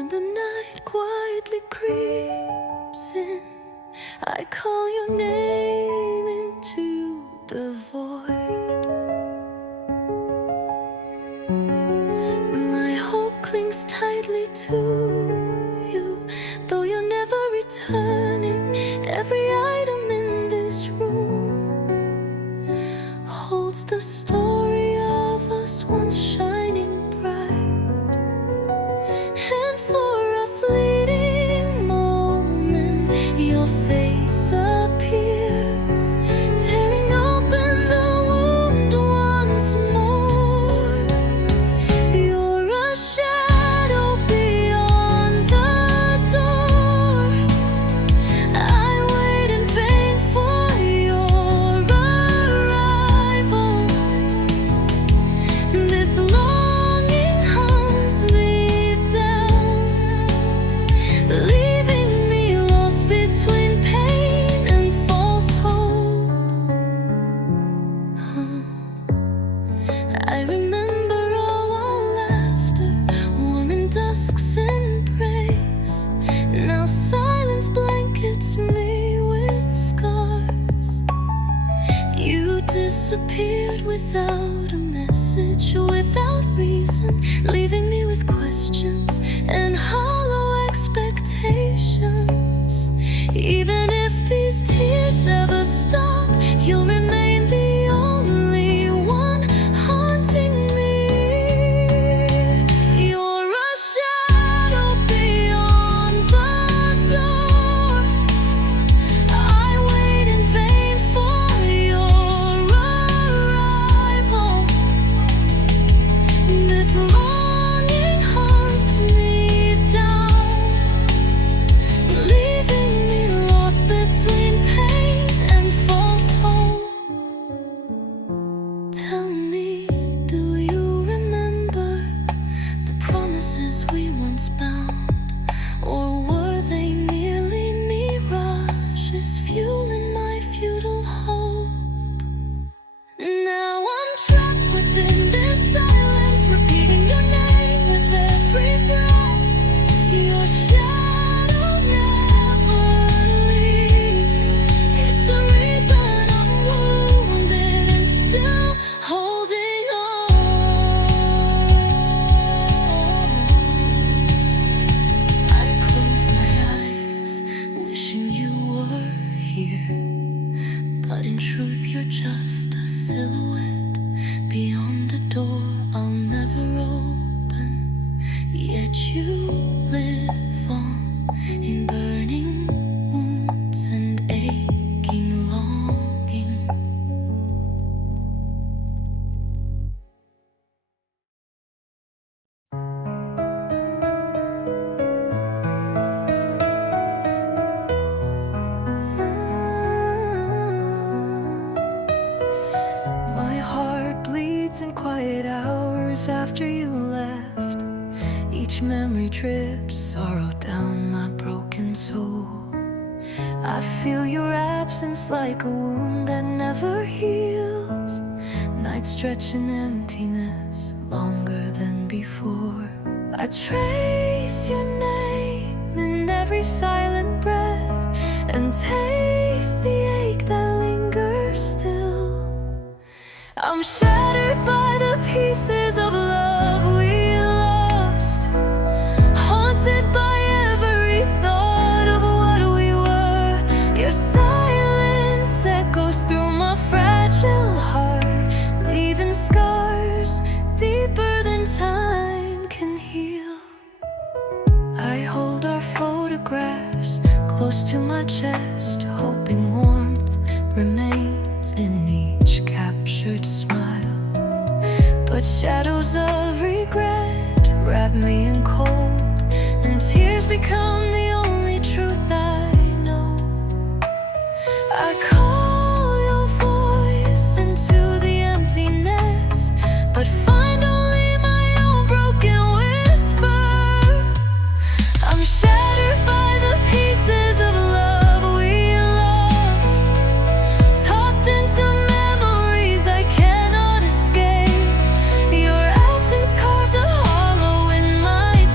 when the night quietly creeps in, I call your name into the void. My hope clings tightly to you, though you're never returning. Every item in this room holds the story of us once shining bright. And for a fleeting moment, your face appears, tearing open the wound once more. You're a shadow beyond the door. I wait in vain for your arrival. This longing hunts me down, leaving me lost between pain and false hope. I remember all our laughter, warm in dusk's embrace. Now silence blankets me with scars. You disappeared without a message, without reason, leaving me with questions and hollow expectations. Even if these tears ever stop, you'll remain the only one haunting me. You're a shadow beyond the door. I wait in vain for your arrival. This longing hunts me down, leaving me lost between pain and false hope. Tell me, do you remember the promises we once bound? Or were they merely mirages, fueling my futile hope? Now I'm trapped within this silence, repeating your name with every breath. Your shadow never leaves. It's the reason I'm wounded and still holding on. I close my eyes, wishing you were here, but in truth you're just a silhouette beyond a door I'll never open. Yet you live on in burning wounds and aching longing. My heart bleeds in quiet hours after you left. Each memory drips sorrow down my broken soul. I feel your absence like a wound that never heals. Nights stretch in emptiness longer than before. I trace your name in every silent breath and taste the ache that lingers still. I'm shattered by the pieces of love we lost, haunted by every thought of what we were. Your silence echoes through my fragile heart, leaving scars deeper than time can heal. I hold our photographs close to my chest, hoping warmth remains in each captured smile. But shadows of regret wrap me in cold, and tears become the only truth I know. I call your voice into the emptiness, but find only my own broken whisper. I'm shattered by the pieces of love we lost, tossed into memories I cannot escape. Your absence carved a hollow in my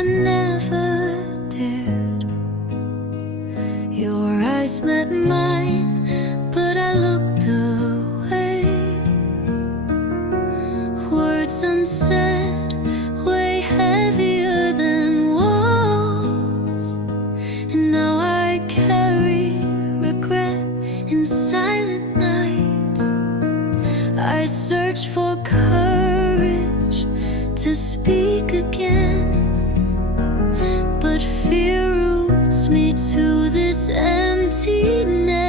I never dared. Your eyes met mine, but I looked away. Words unsaid, way heavier than walls. And now I carry regret in silent nights. I search for courage to speak again, but fear roots me to this emptiness.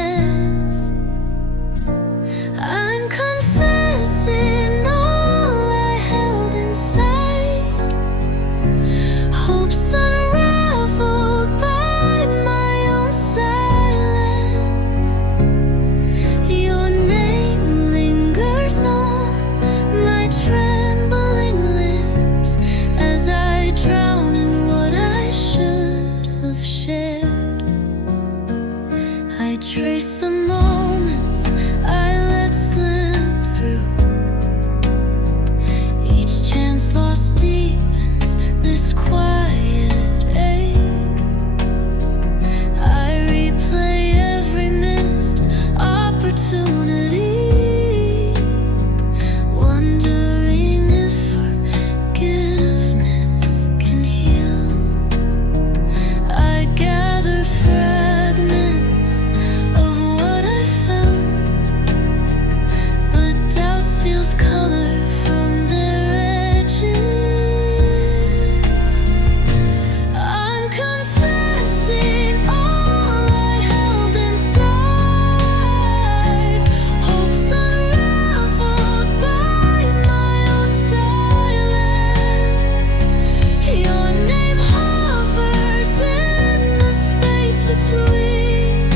I'm confessing all I held inside, hopes unraveled by my own silence. Your name lingers on my trembling lips as I drown in what I should have shared. I trace the moments I let slip through. Each chance lost deepens this quiet ache. I replay every missed opportunity, wondering if forgiveness can heal. I gather fragments of what I felt, but doubt steals color from their edges. I'm confessing all I held inside, hopes unraveled by my own silence. Your name hovers in the space between,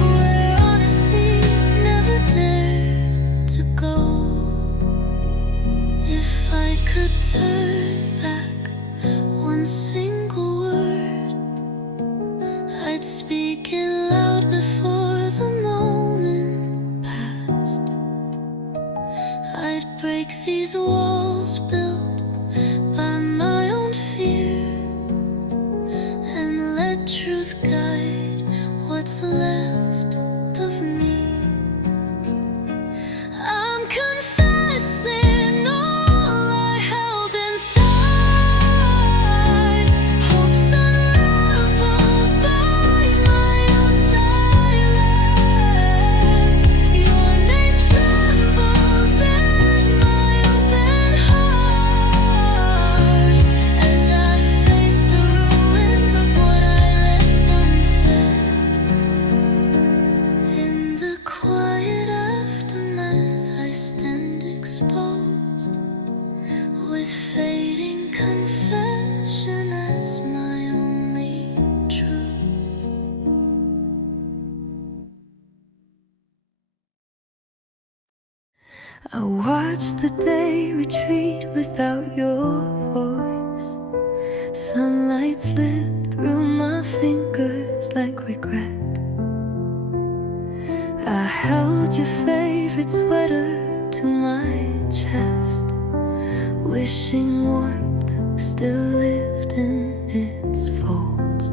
where honesty never dared to go. If I could turn back one single word, I'd speak it loud before the moment passed. I'd break these walls built by my own fear, and let truth guide what's left of me. I'm confessing all I held inside, hopes unraveled by my own silence. Your name trembles in my open heart as I face the ruins of what I left unsaid. In the quiet aftermath, I stand exposed, with fading confession as my only truth. I watch the day retreat without your voice. Sunlight slip through my fingers like regret. I held your favorite sweater to my chest, wishing warmth still lived in its folds.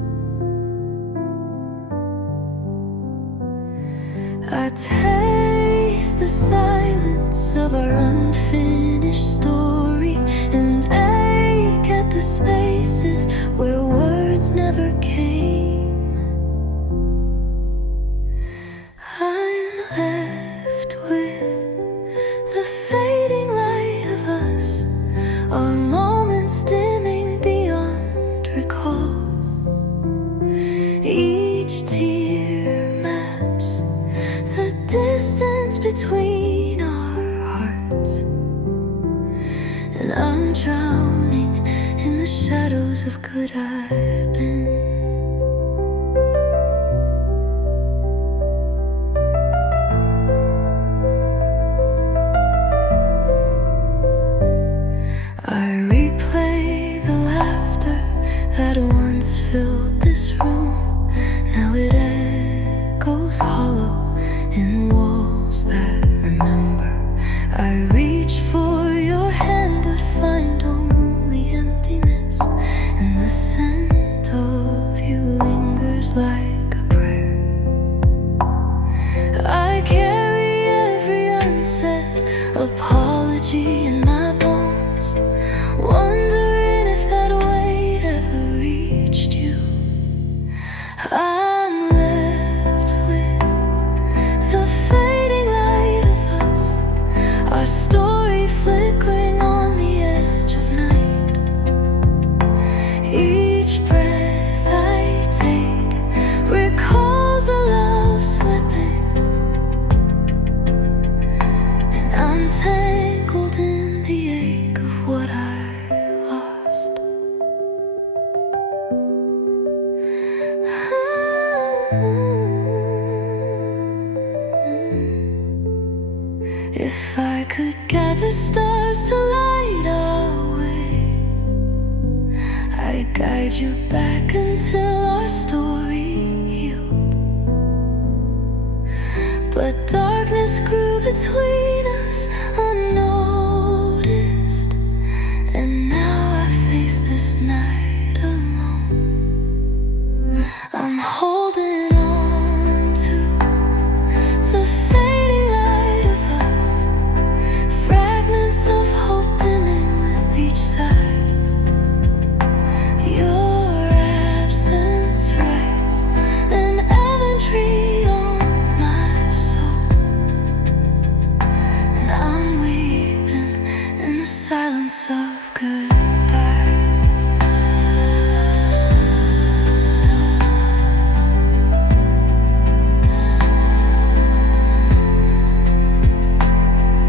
I taste the silence of our unfinished story, and ache at the spaces where words never came. I'm left with the fading light of us, our moments dimming beyond recall. Each tear maps the distance between our hearts, and I'm drowning in the shadows of good I've been. I replay the laughter that once filled this room. Now it echoes hollow in walls that remember. I reach for your hand but find only emptiness. guide you back until our story healed. But darkness grew between us unnoticed, and now I face this night alone. I'm holding on to the fading light of us, fragments of hope dimming with each sigh. Your absence writes an elegy on my soul, and I'm weeping in the silence of goodbye.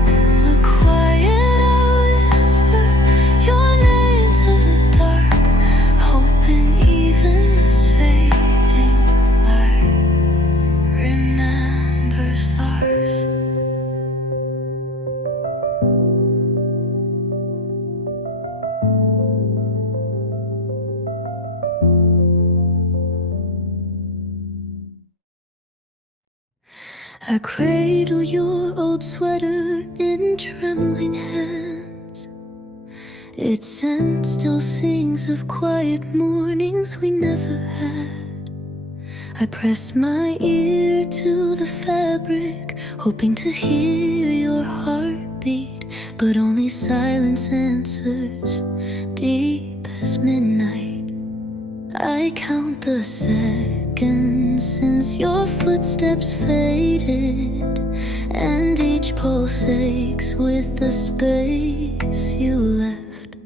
In the quiet I whisper your name to the dark, hoping even this fading light remembers Lars. I cradle your old sweater in trembling hands. Its scent still sings of quiet mornings we never had. I press my ear to the fabric, hoping to hear your heartbeat, but only silence answers, deep as midnight. I count the seconds since your footsteps faded, and each pulse aches with the space you left.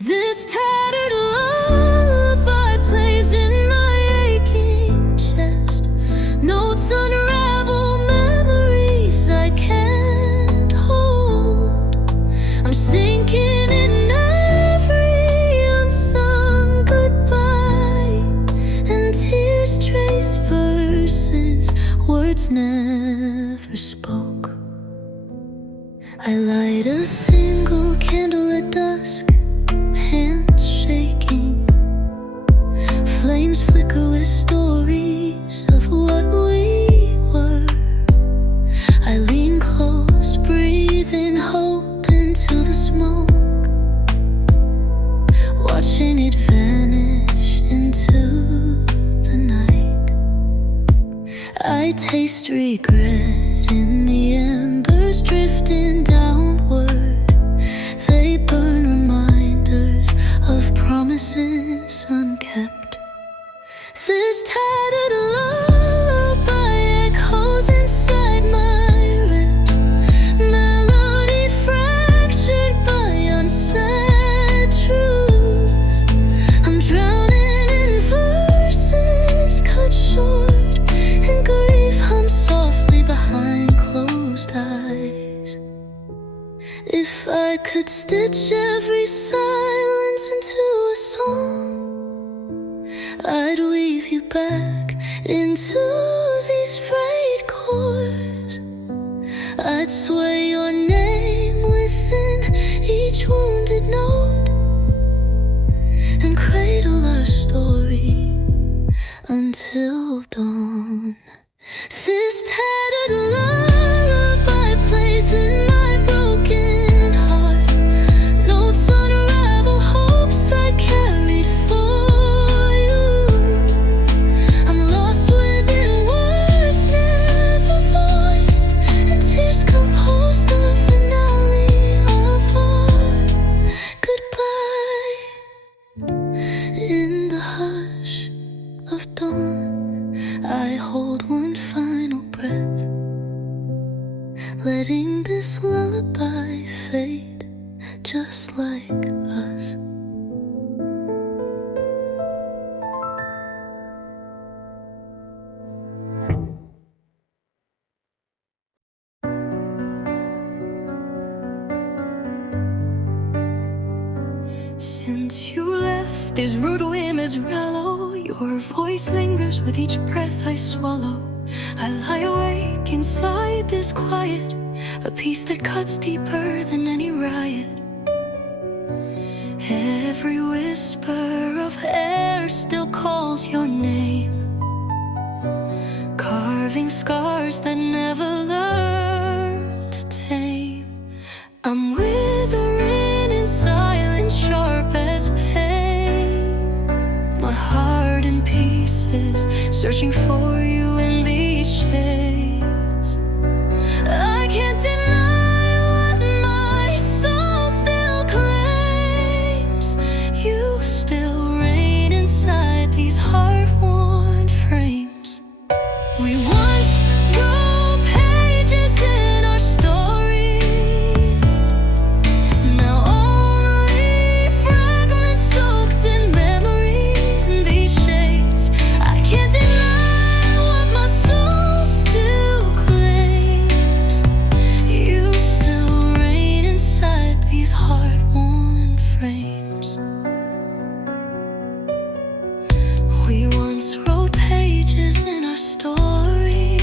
This tattered lullaby plays in my aching chest. Notes unravel memories I can't hold. I'm sinking in every unsung goodbye, and tears trace verses words never spoke. I light a single candle at dusk, hands shaking. Flames flicker with stories of what we were. I lean close, breathing hope into the smoke, watching it vanish into the night. I taste regret in the embers drifting downward. They burn reminders of promises unkept. This tattered lullaby echoes inside my ribs, melody fractured by unsaid truths. I'm drowning in verses cut short, and grief hums softly behind closed eyes. If I could stitch every silence into a song, I'd weave you back into these frayed chords. I'd sway your name within each wounded note, and cradle our story until dawn. This tattered lullaby plays in my broken heart. Notes unravel hopes I carried for you. I'm lost within words never voiced, and tears compose the finale of our goodbye. In the hush of dawn, I hold one final breath, letting this lullaby fade just like us. Since you left, there's Rudo in Israelo. Your voice lingers with each breath I swallow. I lie awake inside this quiet, a peace that cuts deeper than any riot. Every whisper of of air still calls your name, carving scars that never learned to tame. I'm withering in silence, sharp as pain, my heart in pieces, searching for you in these shades. I can't deny what my soul still claims. You still reign inside these heart-worn frames. We once wrote pages in our story, now only fragments soaked in memory. In these shades, I can't deny what my soul still claims. You still reign inside these heart-worn frames. We once wrote pages in our story,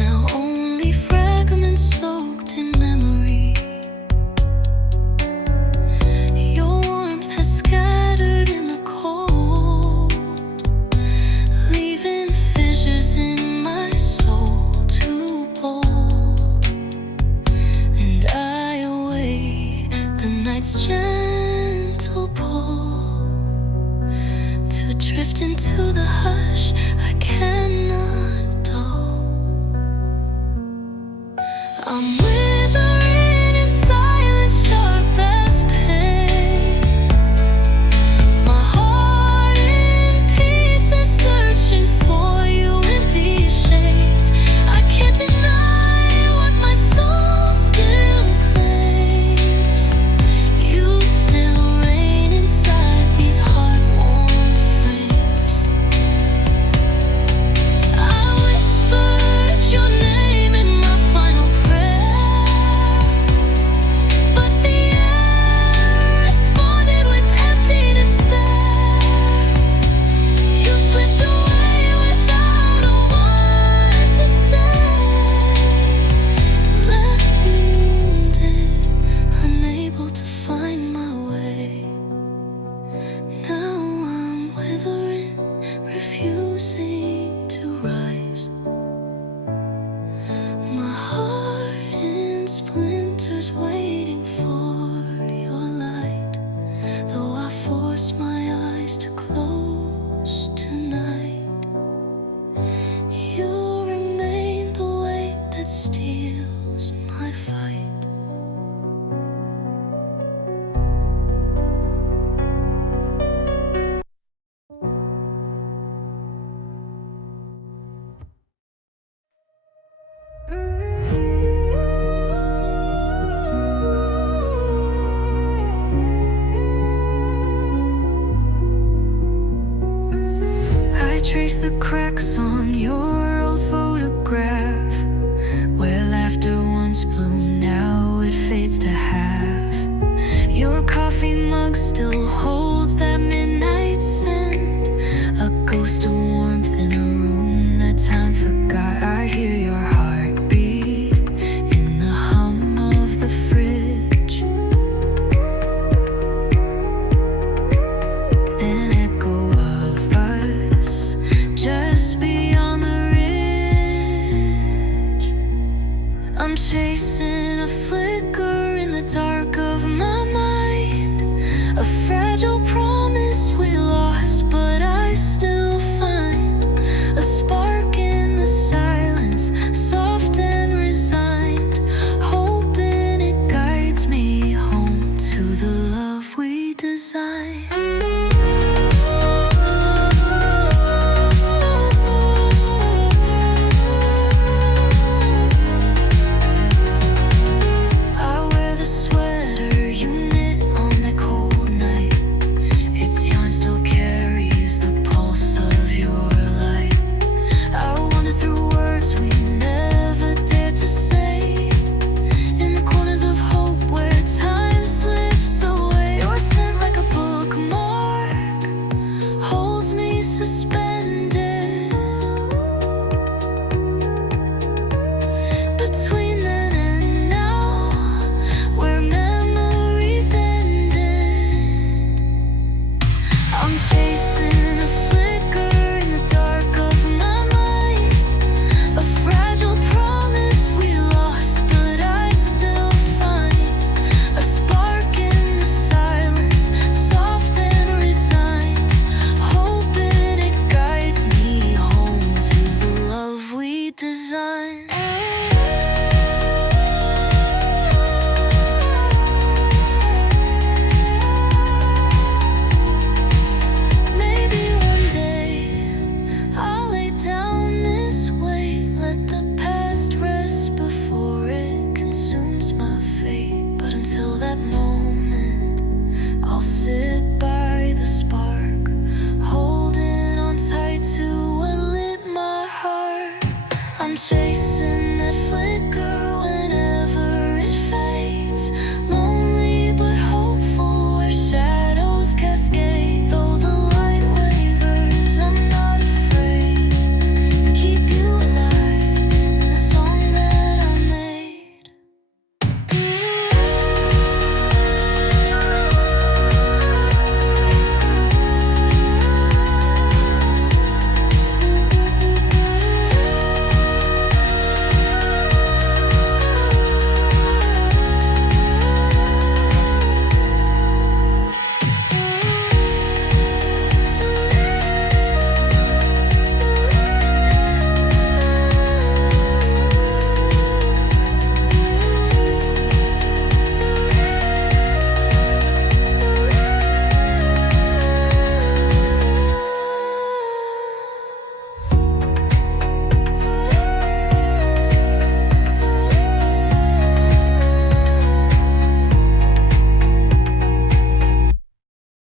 now only fragments soaked in memory. Your warmth has scattered in the cold, leaving fissures in my soul too bold. And I await the night's gentle pull, to drift into the hush I cannot dull. I'm withering in silence, sharp as pain, my heart in pieces, searching for you in these shades. I can't deny what my soul still claims. You still reign inside these heart-worn frames. I whispered your name in my final prayer, but the air responded with empty despair. You slipped away without a word to say, left me wounded, unable to find my way. Now I'm withering, refusing to rise, my heart in splinters, waiting for your light. Though I force my eyes to close tonight, you remain the weight that steals my fight. I trace the cracks on your old photograph, where laughter once bloomed, now it fades to half. Your coffee mug still holds